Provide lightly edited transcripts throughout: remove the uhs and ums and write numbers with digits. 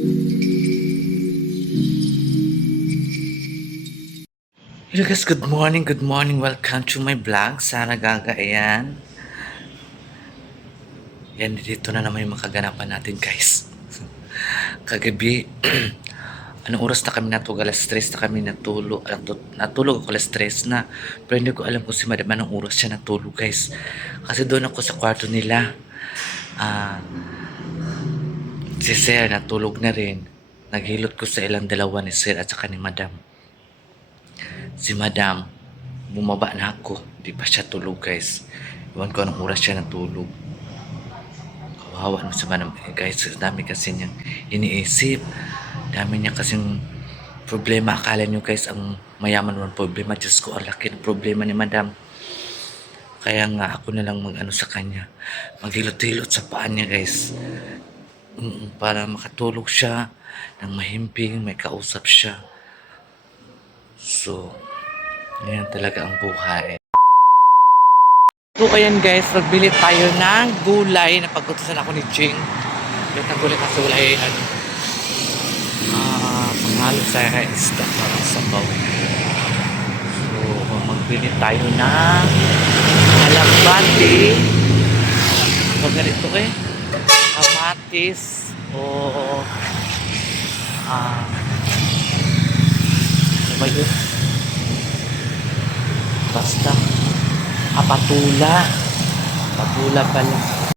Hello guys, good morning, welcome to my vlog, Sara Gaga, ayan. Yan, dito na naman yung makaganapan natin guys. Kagabi, anong oras na kami natulog? Alas 3 na kami natulog ako alas 3 na. Pero hindi ko alam kung si madam anong oras siya natulog guys. Kasi doon ako sa kwarto nila. Ah, si Sir natulog na rin. Naghilot ko sa ilang dalawa ni Sir at saka ni madam. Si madam, bumaba na ako. Di pa siya tulog guys. Iwan ko anong oras siya natulog. Kawawa naman sa madam guys. Dami kasi niyang iniisip. Dami niya kasing problema. Akala niyo guys ang mayaman naman problema. Diyos ko, ang laki ng problema ni madam. Kaya nga ako na lang mag-ano sa kanya. Maghilot-hilot sa paan niya guys. Para makatulog siya ng mahimping, may kausap siya. So, yan talaga ang buhay. So, ayan guys, nagbili tayo ng gulay na pag-utusan ako ni Jing. Yung gulay na gulay, panghalo sa isda para sa baw. So, magbili tayo ng alagbati. Pag ganito kamatis o ano ba yun? Basta patula pala.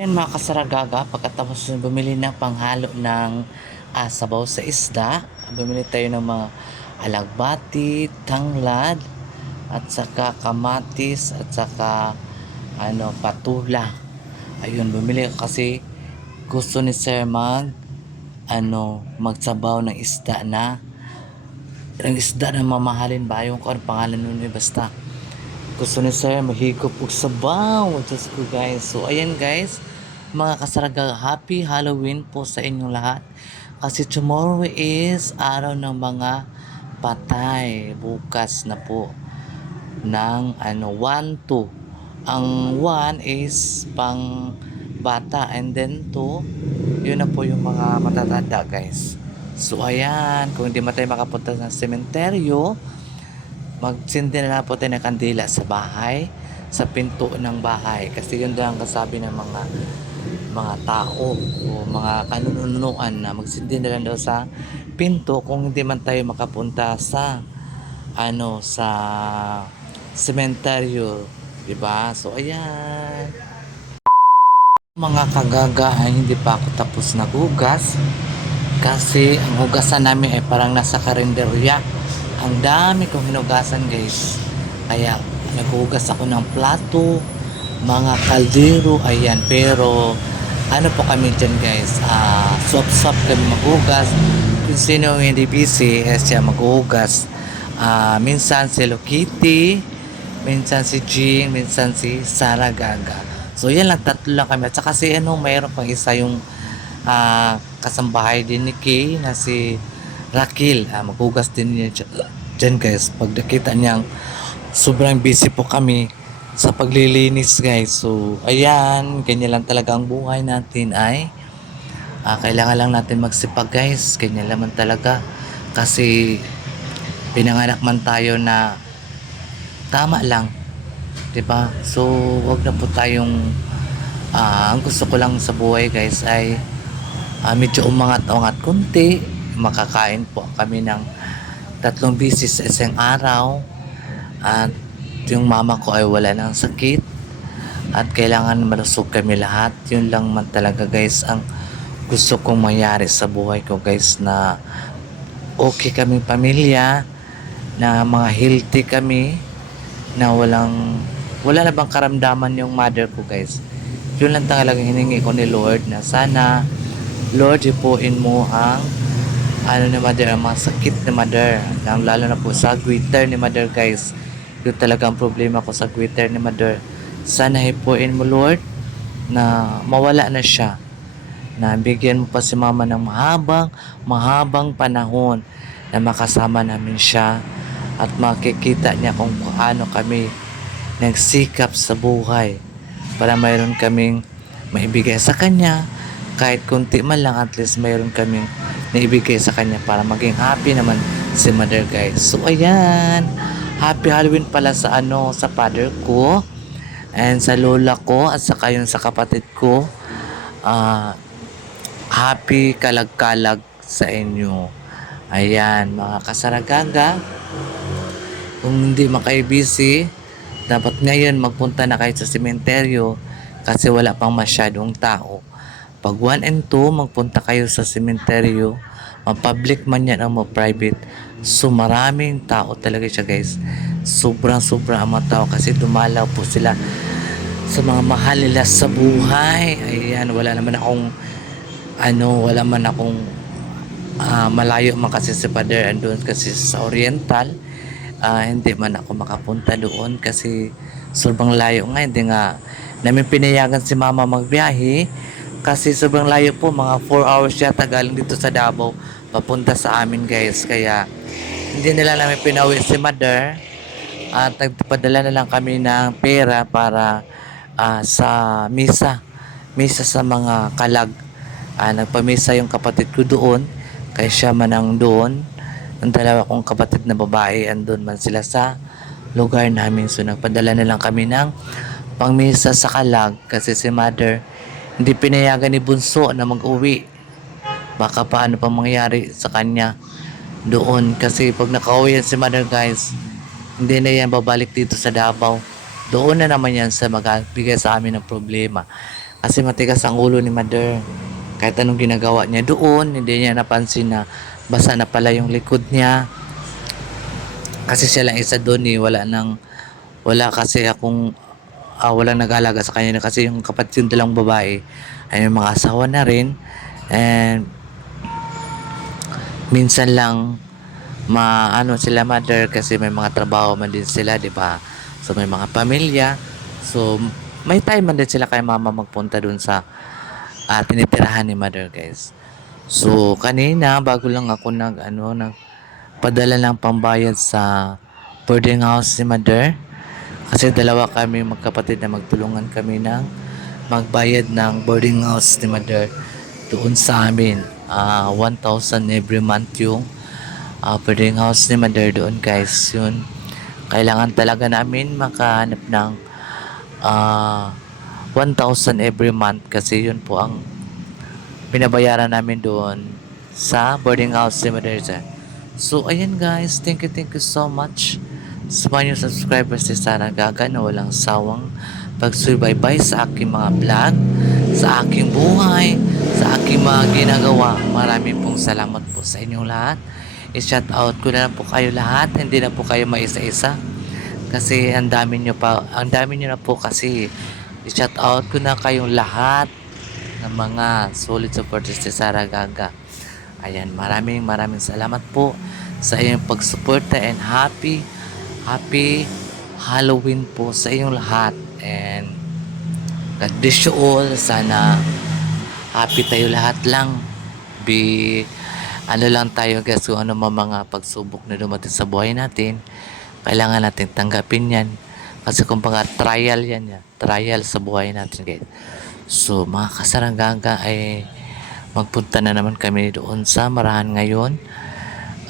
Ayan mga kasaragaga, pagkatapos bumili ng panghalo ng sabaw sa isda, bumili tayo ng mga alagbati, tanglad, at saka kamatis, at saka patula. Ayun, bumili kasi gusto ni Sir magsabaw ng isda na mamahalin ba yung kung ano pangalan nun basta. Gusto ni Sir mahigop og sabaw. Diyos ko guys. So ayan guys, mga kasaraga, happy Halloween po sa inyong lahat. Kasi tomorrow is araw ng mga patay. Bukas na po ng 1-2. Ang 1 is pang bata and then 2, yun na po yung mga matatanda guys. So ayan, kung hindi man tayo makapunta sa sementeryo, magsindi na lang po tayo ng kandila sa bahay sa pinto ng bahay. Kasi yun lang kasabi ng mga tao o mga kanununuan na magsindi na lang daw sa pinto kung hindi man tayo makapunta sa sa sementeryo, 'di ba? So ayan. Mga kagaga ay hindi pa ako tapos naghugas kasi ang hugasan namin ay parang nasa karinderya. Ang dami kong hinugasan guys. Kaya naghugas ako ng plato, mga kaldero, ayan. Pero ano po kami dyan guys, swap-swap kami maghugas. Kung sino yung hindi busy, siya maghugas. Minsan si Hello Kitty, minsan si Jean, minsan si Sarah Gaga. So yan lang, tatlo lang kami. At saka si mayroon pang isa yung kasambahay din ni Kay na si Rakil. Maghugas din niya dyan guys. Pag nakita niyang sobrang busy po kami sa paglilinis guys. So ayan, ganyan lang talaga ang buhay natin ay kailangan lang natin magsipag guys. Ganyan naman talaga. Kasi pinanganak man tayo na tama lang, 'di ba? So wag na po tayong ang gusto ko lang sa buhay guys ay medyo umangat-angat kunti. Makakain po kami ng 3 beses sa isang araw. At yung mama ko ay wala ng sakit. At kailangan malusog kami lahat. Yun lang man talaga guys ang gusto kong mangyari sa buhay ko guys, na okay kaming pamilya, na mga healthy kami, na wala na bang karamdaman yung mother ko guys. Yun lang talagang hiningi ko ni Lord, na sana Lord ipuin mo ang ni mother, ang mga sakit ni mother, lalo na po sa goiter ni mother guys. Yun talaga ang problema ko sa goiter ni mother. Sana hipuin mo Lord na mawala na siya, na bigyan mo pa si mama ng mahabang panahon na makasama namin siya at makikita niya kung paano kami nagsikap sa buhay para mayroon kaming maibigay sa kanya. Kahit kunti man lang, at least mayroon kaming naibigay sa kanya para maging happy naman si mother guys. So ayan, happy Halloween pala sa sa father ko and sa lola ko at saka yung sa kapatid ko. Happy kalag-kalag sa inyo. Ayan mga kasaragaga, kung hindi man kayo busy, dapat ngayon magpunta na kayo sa sementeryo kasi wala pang masyadong tao. Pag 1 and 2, magpunta kayo sa sementeryo, ma-public man yan o ma-private. So maraming tao talaga siya guys. Sobrang ang mga tao kasi dumalaw po sila sa mga mahal nila sa buhay. Ayan, wala man akong malayo man kasi si Father andun kasi sa Oriental. Hindi man ako makapunta doon kasi sobrang layo nga, hindi nga namin pinayagan si mama magbiyahe kasi sobrang layo po, mga 4 hours yata galing dito sa Davao papunta sa amin guys. Kaya hindi nila namin pinawi si mother at nagpadala na lang kami ng pera para sa misa sa mga kalag. Nagpamisa yung kapatid ko doon kaya siya man ang doon. Ang dalawa kong kapatid na babae andun man sila sa lugar namin. So nagpadala na lang kami ng pangmisa sa kalag kasi si mother hindi pinayagan ni Bunso na mag-uwi. Baka paano pa mangyari sa kanya doon. Kasi pag nakauwi yan si mother guys, hindi na yan babalik dito sa Davao. Doon na naman yan sa magbigay sa amin ng problema. Kasi matigas ang ulo ni mother. Kahit anong ginagawa niya doon, hindi niya napansin na basa na pala yung likod niya. Kasi siya lang isa doon wala kasi akong walang nag-alaga sa kanya kasi yung kapatid yung dalang babae ay yung mga asawa na rin, and minsan lang sila mother kasi may mga trabaho man din sila, di ba? So may mga pamilya, so may time man din sila kay mama magpunta dun sa tinitirahan ni mother guys. So kanina bago lang ako nagpadala ng pambayad sa boarding house ni mother. Kasi dalawa kami magkapatid na magtulungan kami ng magbayad ng boarding house ni mother doon sa amin. 1,000 every month yung boarding house ni mother doon guys. Yun, kailangan talaga namin makahanap ng ah 1,000 every month kasi yun po ang binabayaran namin doon sa boarding house ni Maderza. So, ayan guys, thank you so much sa mga new subscribers ni Sarah Gaga na walang sawang pagsubaybay sa aking mga vlog, sa aking buhay, sa aking mga ginagawa. Maraming pong salamat po sa inyong lahat. I-shout out ko na lang po kayo lahat, hindi na po kayo maisa-isa. Kasi ang dami nyo na po kasi i-shout out ko na kayong lahat ng mga solid supporters ni Sarah Gaga. Ayan, maraming salamat po sa inyong pagsuporta and happy Halloween po sa inyong lahat. And God bless you all. Sana happy tayo lahat lang. Be, ano lang tayo guys, kung ano mga pagsubok na dumating sa buhay natin, kailangan natin tanggapin yan. Kasi kumbaga trial yan, ya. Trial sa buhay natin guys. So mga kasaranggaga ay magpunta na naman kami doon sa Marahan ngayon.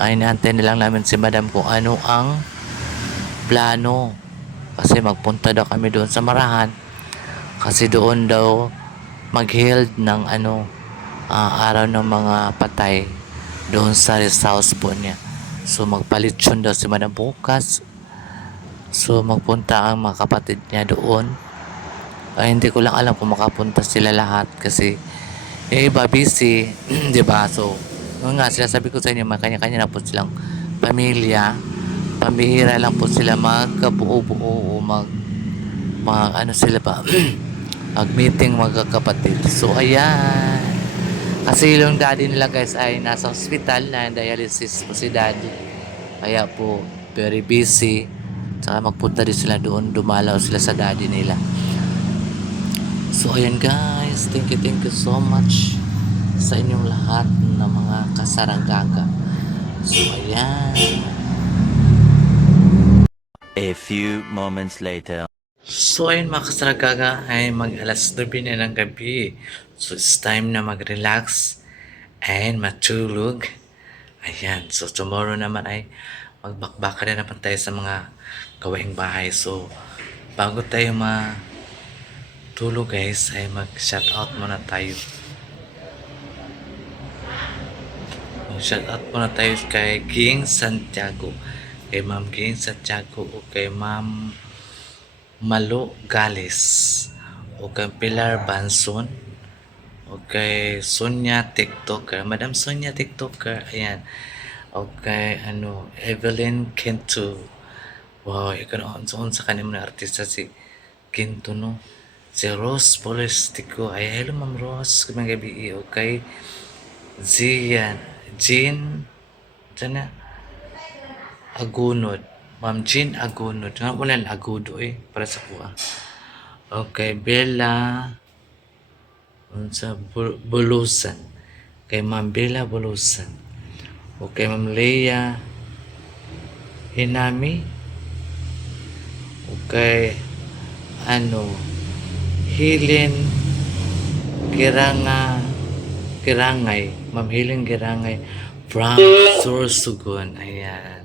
Ay naantay na lang namin si Madam kung ano ang plano. Kasi magpunta daw kami doon sa Marahan. Kasi doon daw mag-held ng araw ng mga patay doon sa rest house po niya. So magpalitsyon daw si Madam bukas. So magpunta ang mga kapatid niya doon. Ay hindi ko lang alam kung makapunta sila lahat kasi iba busy, 'di ba? So, yun nga sinasabi ko sa inyo, kanya-kanya na po silang pamilya. Pambihira lang po sila magkabuo-buo o ano sila ba? Mag-meeting magkakapatid. So, ayan. Kasi yung daddy nila guys ay nasa hospital na dialysis po si daddy. Kaya po, very busy. Saka magpunta din sila doon, dumalaw sila sa daddy nila. So ayan guys, thank you so much sa inyong lahat ng mga kasaranggaga. So ayan. A few moments later. So ayun mga kasaranggaga ay mag alas 9 na ng gabi. So it's time na mag-relax and matulog. Ayan, so tomorrow naman ay magbakbaka na naman tayo sa mga gawaing bahay. So bago tayo tulog guys ay mag-shoutout muna tayo. Mag-shoutout muna tayo kay Ging Santiago, kay Ma'am Ging Santiago o kay Ma'am Malo Gales o kay Pilar Banson o kay Sonia TikToker, Madam Sonia TikToker, ayan. O kay Evelyn Kento. Wow, ikaw sa kanimo na artista si Kento no. Si Rose Polistico. Ay, hello Ma'am Rose. Kumang gabi. Okay. Jean na Agunod. Ma'am Jean Agunod. Nga wala Agudo para sa kuha. Okay. Bella sa Bulusan. Kay Ma'am Bella Bulusan. Okay. Ma'am Leia Hinami. Okay. Hilin Kirangay, Ma'am Hilin Kirangay from Sorsogon. Ayan.